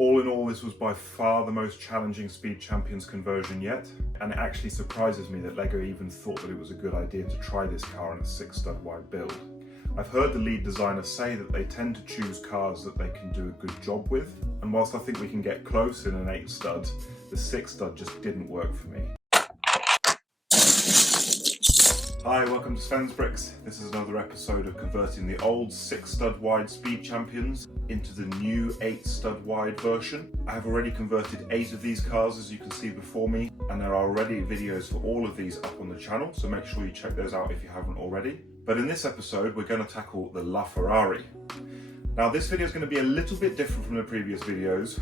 All in all, this was by far the most challenging Speed Champions conversion yet, and it actually surprises me that LEGO even thought that it was a good idea to try this car in a 6-stud wide build. I've heard the lead designer say that they tend to choose cars that they can do a good job with, and whilst I think we can get close in an 8-stud, the 6-stud just didn't work for me. Hi, welcome to Sven's Bricks. This is another episode of converting the old 6-stud wide Speed Champions into the new 8-stud wide version. I have already converted 8 of these cars, as you can see before me, and there are already videos for all of these up on the channel, so make sure you check those out if you haven't already. But in this episode, we're going to tackle the LaFerrari. Now this video is going to be a little bit different from the previous videos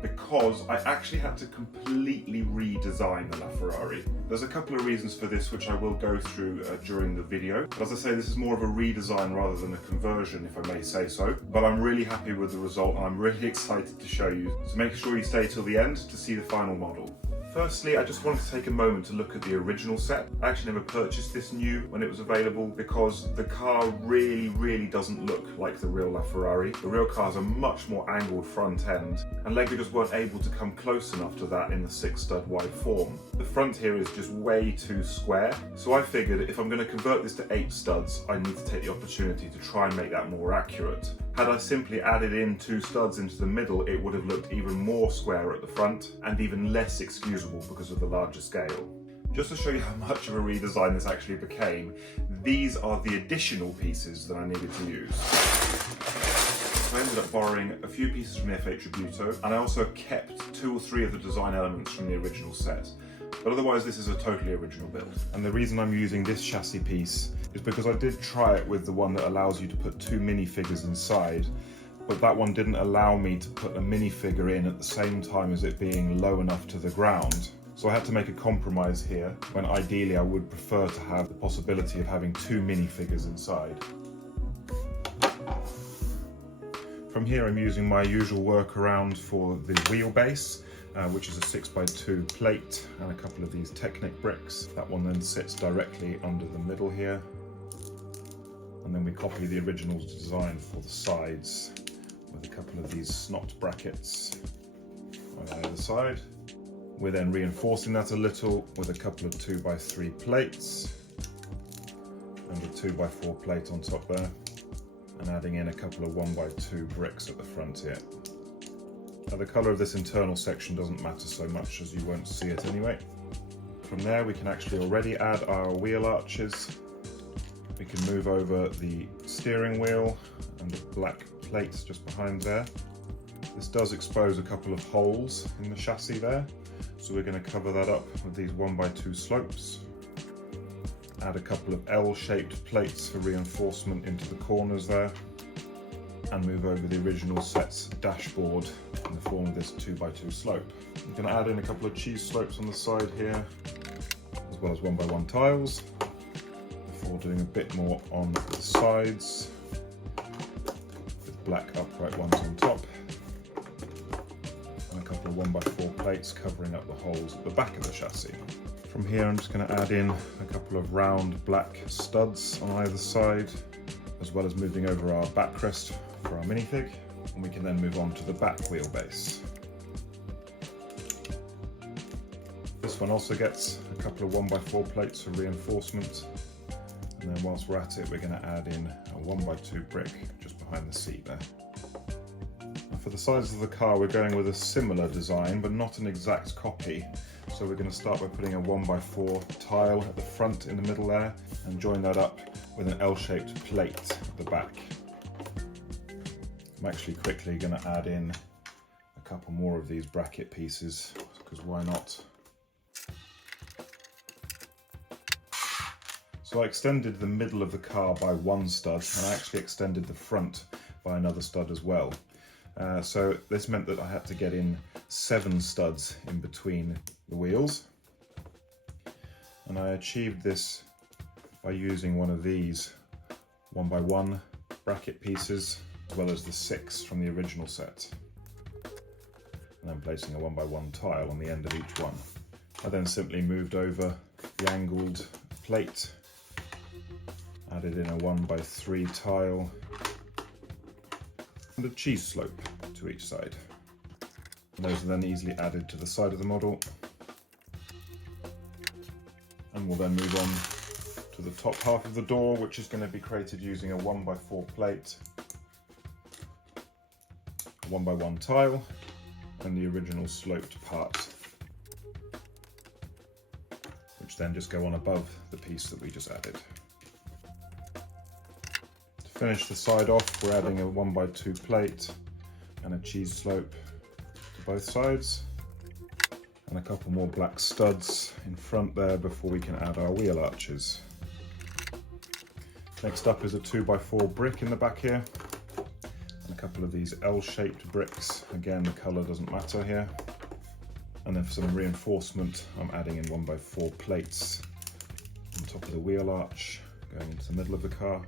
because I actually had to completely redesign the LaFerrari. There's a couple of reasons for this which I will go through during the video. But as I say, this is more of a redesign rather than a conversion, if I may say so. But I'm really happy with the result and I'm really excited to show you. So make sure you stay till the end to see the final model. Firstly, I just wanted to take a moment to look at the original set. I actually never purchased this new when it was available because the car really doesn't look like the real LaFerrari. The real car has a much more angled front end, and LEGO just weren't able to come close enough to that in the 6-stud wide form. The front here is just way too square, so I figured if I'm going to convert this to 8 studs, I need to take the opportunity to try and make that more accurate. Had I simply added in 2 studs into the middle, it would have looked even more square at the front and even less excusable because of the larger scale. Just to show you how much of a redesign this actually became, these are the additional pieces that I needed to use. I ended up borrowing a few pieces from the F8 Tributo, and I also kept 2 or 3 of the design elements from the original set. But otherwise this is a totally original build. And the reason I'm using this chassis piece is because I did try it with the one that allows you to put 2 minifigures inside, but that one didn't allow me to put a minifigure in at the same time as it being low enough to the ground. So I had to make a compromise here, when ideally I would prefer to have the possibility of having 2 minifigures inside. From here I'm using my usual workaround for the wheelbase, which is a 6x2 plate and a couple of these Technic bricks. That one then sits directly under the middle here. And then we copy the original design for the sides with a couple of these snot brackets on either side. We're then reinforcing that a little with a couple of 2x3 plates and a 2x4 plate on top there, and adding in a couple of 1x2 bricks at the front here. Now the colour of this internal section doesn't matter so much as you won't see it anyway. From there we can actually already add our wheel arches. We can move over the steering wheel and the black plates just behind there. This does expose a couple of holes in the chassis there, so we're going to cover that up with these 1x2 slopes. Add a couple of L-shaped plates for reinforcement into the corners there, and move over the original set's dashboard in the form of this 2x2 slope. I'm going to add in a couple of cheese slopes on the side here, as well as 1x1 tiles, before doing a bit more on the sides, with black upright ones on top, and a couple of 1x4 plates covering up the holes at the back of the chassis. From here I'm just going to add in a couple of round black studs on either side, as well as moving over our backrest for our minifig, and we can then move on to the back wheelbase. This one also gets a couple of 1x4 plates for reinforcement, and then whilst we're at it we're going to add in a 1x2 brick just behind the seat there. Now for the sides of the car we're going with a similar design but not an exact copy, so we're going to start by putting a 1x4 tile at the front in the middle there and join that up with an L-shaped plate at the back. I'm actually quickly going to add in a couple more of these bracket pieces, because why not? So I extended the middle of the car by 1 stud, and I actually extended the front by another stud as well. So this meant that I had to get in 7 studs in between the wheels, and I achieved this by using one of these 1x1 bracket pieces, as well as the 6 from the original set, and then placing a 1x1 tile on the end of each one. I then simply moved over the angled plate, added in a 1x3 tile, and a cheese slope to each side. And those are then easily added to the side of the model. And we'll then move on to the top half of the door, which is going to be created using a 1x4 plate, a 1x1 tile, and the original sloped part, which then just go on above the piece that we just added. To finish the side off, we're adding a 1x2 plate and a cheese slope to both sides, and a couple more black studs in front there before we can add our wheel arches. Next up is a 2x4 brick in the back here, and a couple of these L-shaped bricks. Again, the colour doesn't matter here. And then for some reinforcement, I'm adding in 1x4 plates on top of the wheel arch, going into the middle of the car.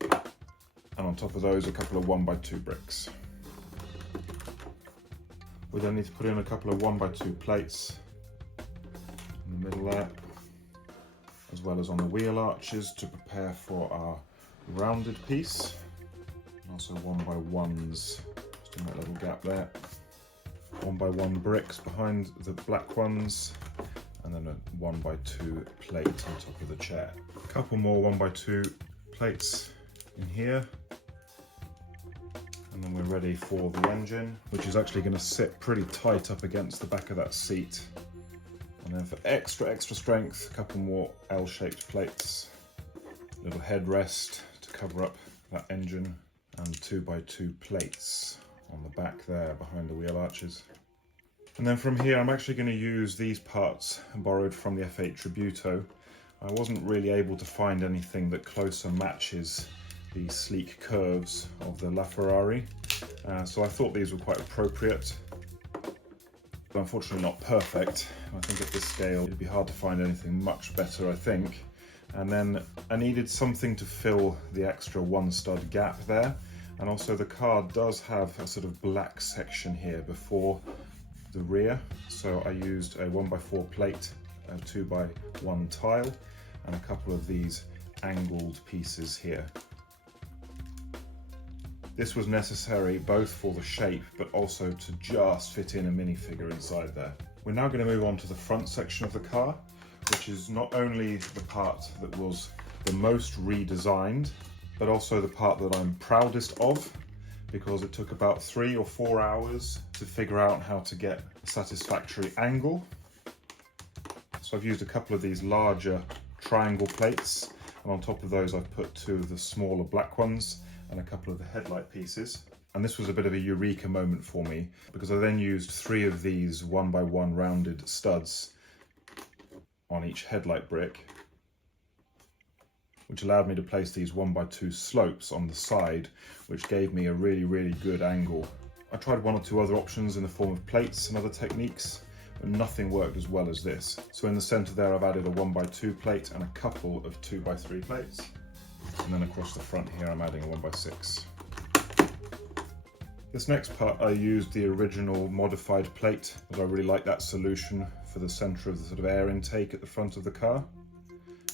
And on top of those, a couple of 1x2 bricks. We then need to put in a couple of 1x2 plates in the middle there, as well as on the wheel arches to prepare for our rounded piece. And also 1x1s, just in that little gap there. 1x1 bricks behind the black ones, and then a 1x2 plate on top of the chair. A couple more 1x2 plates in here. And then we're ready for the engine, which is actually going to sit pretty tight up against the back of that seat. And then for extra strength, a couple more L-shaped plates, a little headrest to cover up that engine, and 2x2 plates on the back there behind the wheel arches. And then from here, I'm actually going to use these parts borrowed from the F8 Tributo. I wasn't really able to find anything that closer matches the sleek curves of the LaFerrari, so I thought these were quite appropriate, but unfortunately not perfect. I think at this scale it'd be hard to find anything much better, I think. And then I needed something to fill the extra 1 stud gap there, and also the car does have a sort of black section here before the rear, so I used a 1x4 plate, a 2x1 tile, and a couple of these angled pieces here. This was necessary both for the shape, but also to just fit in a minifigure inside there. We're now going to move on to the front section of the car, which is not only the part that was the most redesigned, but also the part that I'm proudest of, because it took about 3 or 4 hours to figure out how to get a satisfactory angle. So I've used a couple of these larger triangle plates, and on top of those I've put 2 of the smaller black ones and a couple of the headlight pieces. And this was a bit of a eureka moment for me, because I then used 3 of these 1x1 rounded studs on each headlight brick, which allowed me to place these 1x2 slopes on the side, which gave me a really good angle. I tried 1 or 2 other options in the form of plates and other techniques, but nothing worked as well as this. So in the center there, I've added a 1x2 plate and a couple of 2x3 plates. And then across the front here, I'm adding a 1x6. This next part, I used the original modified plate, because I really like that solution for the center of the sort of air intake at the front of the car.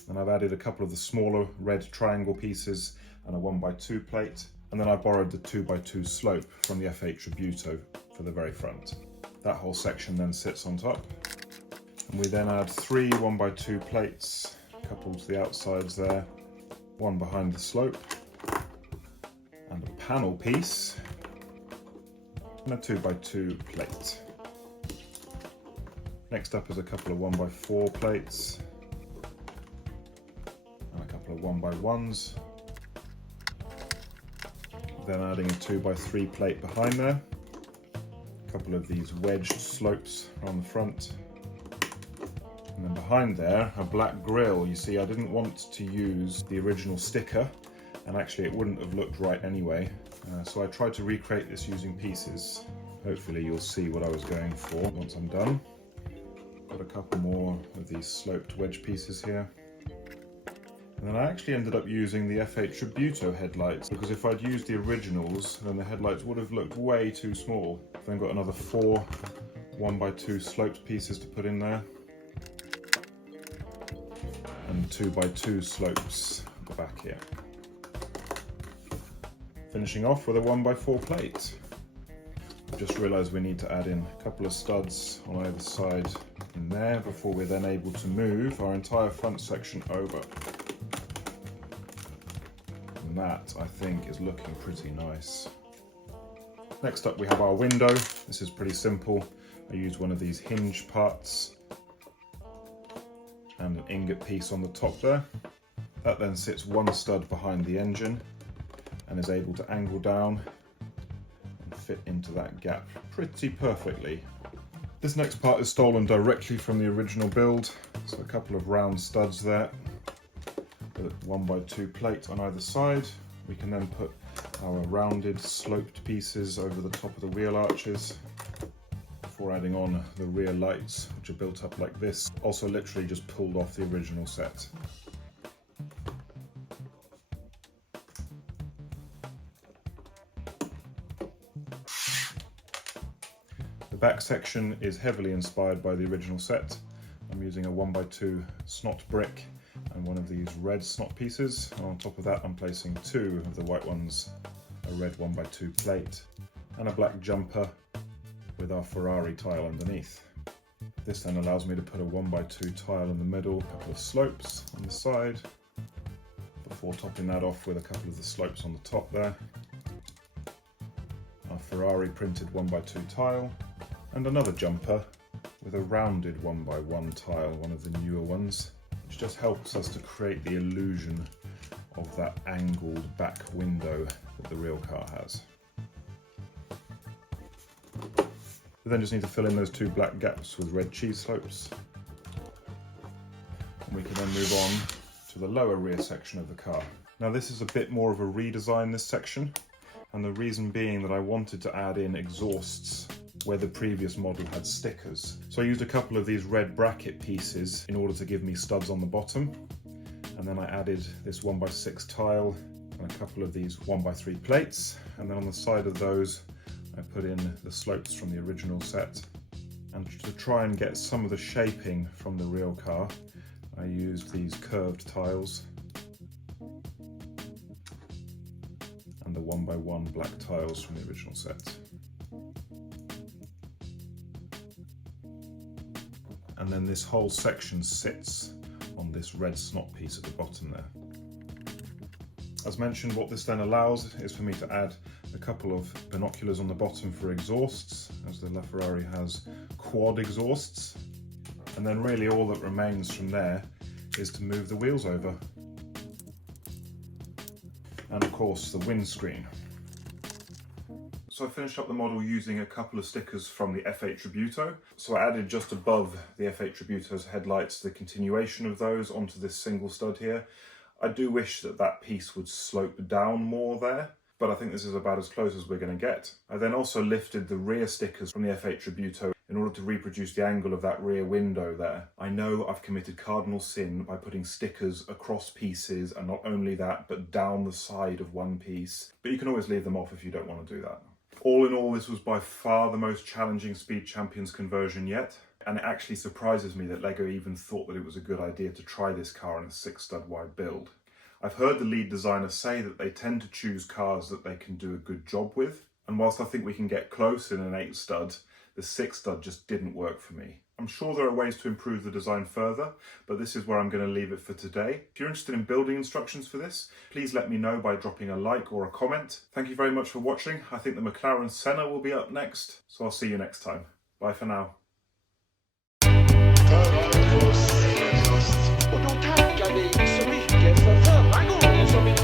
And I've added a couple of the smaller red triangle pieces and a 1x2 plate. And then I borrowed the 2x2 slope from the F8 Tributo for the very front. That whole section then sits on top. And we then add 3 1x2 plates, coupled to the outsides there, 1 behind the slope, and a panel piece, and a 2x2 plate. Next up is a couple of 1x4 plates, and a couple of 1x1s. Then adding a 2x3 plate behind there, a couple of these wedged slopes on the front. And then behind there, a black grille. You see, I didn't want to use the original sticker, and actually it wouldn't have looked right anyway. So I tried to recreate this using pieces. Hopefully you'll see what I was going for once I'm done. Got a couple more of these sloped wedge pieces here. And then I actually ended up using the F8 Tributo headlights, because if I'd used the originals, then the headlights would have looked way too small. I've then got another 4 1x2 sloped pieces to put in there, and 2x2 slopes at the back here. Finishing off with a 1x4 plate. just realised we need to add in a couple of studs on either side in there before we're then able to move our entire front section over. And that, I think, is looking pretty nice. Next up we have our window. This is pretty simple. I used one of these hinge parts and an ingot piece on the top there. That then sits one stud behind the engine and is able to angle down and fit into that gap pretty perfectly. This next part is stolen directly from the original build. So a couple of round studs there with a 1x2 plate on either side. We can then put our rounded sloped pieces over the top of the wheel arches before adding on the rear lights, which are built up like this. Also literally just pulled off the original set. The back section is heavily inspired by the original set. I'm using a 1x2 snot brick and one of these red snot pieces. And on top of that I'm placing two of the white ones, a red 1x2 plate and a black jumper with our Ferrari tile underneath. This then allows me to put a 1x2 tile in the middle, a couple of slopes on the side, before topping that off with a couple of the slopes on the top there. Our Ferrari printed 1x2 tile and another jumper with a rounded 1x1 tile, one of the newer ones, which just helps us to create the illusion of that angled back window that the real car has. We then just need to fill in those two black gaps with red cheese slopes. And we can then move on to the lower rear section of the car. Now this is a bit more of a redesign, this section, and the reason being that I wanted to add in exhausts where the previous model had stickers. So I used a couple of these red bracket pieces in order to give me studs on the bottom, and then I added this 1x6 tile and a couple of these 1x3 plates, and then on the side of those I put in the slopes from the original set. And to try and get some of the shaping from the real car, I used these curved tiles and the 1x1 black tiles from the original set. And then this whole section sits on this red snot piece at the bottom there. As mentioned, what this then allows is for me to add a couple of binoculars on the bottom for exhausts, as the LaFerrari has quad exhausts. And then really all that remains from there is to move the wheels over. And of course the windscreen. So I finished up the model using a couple of stickers from the F8 Tributo. So I added just above the F8 Tributo's headlights the continuation of those onto this single stud here. I do wish that that piece would slope down more there, but I think this is about as close as we're going to get. I then also lifted the rear stickers from the F8 Tributo in order to reproduce the angle of that rear window there. I know I've committed cardinal sin by putting stickers across pieces, and not only that, but down the side of one piece, but you can always leave them off if you don't want to do that. All in all, this was by far the most challenging Speed Champions conversion yet, and it actually surprises me that LEGO even thought that it was a good idea to try this car in a 6-stud wide build. I've heard the lead designer say that they tend to choose cars that they can do a good job with, and whilst I think we can get close in an 8-stud, the 6-stud just didn't work for me. I'm sure there are ways to improve the design further, but this is where I'm going to leave it for today. If you're interested in building instructions for this, please let me know by dropping a like or a comment. Thank you very much for watching. I think the McLaren Senna will be up next, so I'll see you next time. Bye for now. Och då tackar vi så mycket för förra gången som vi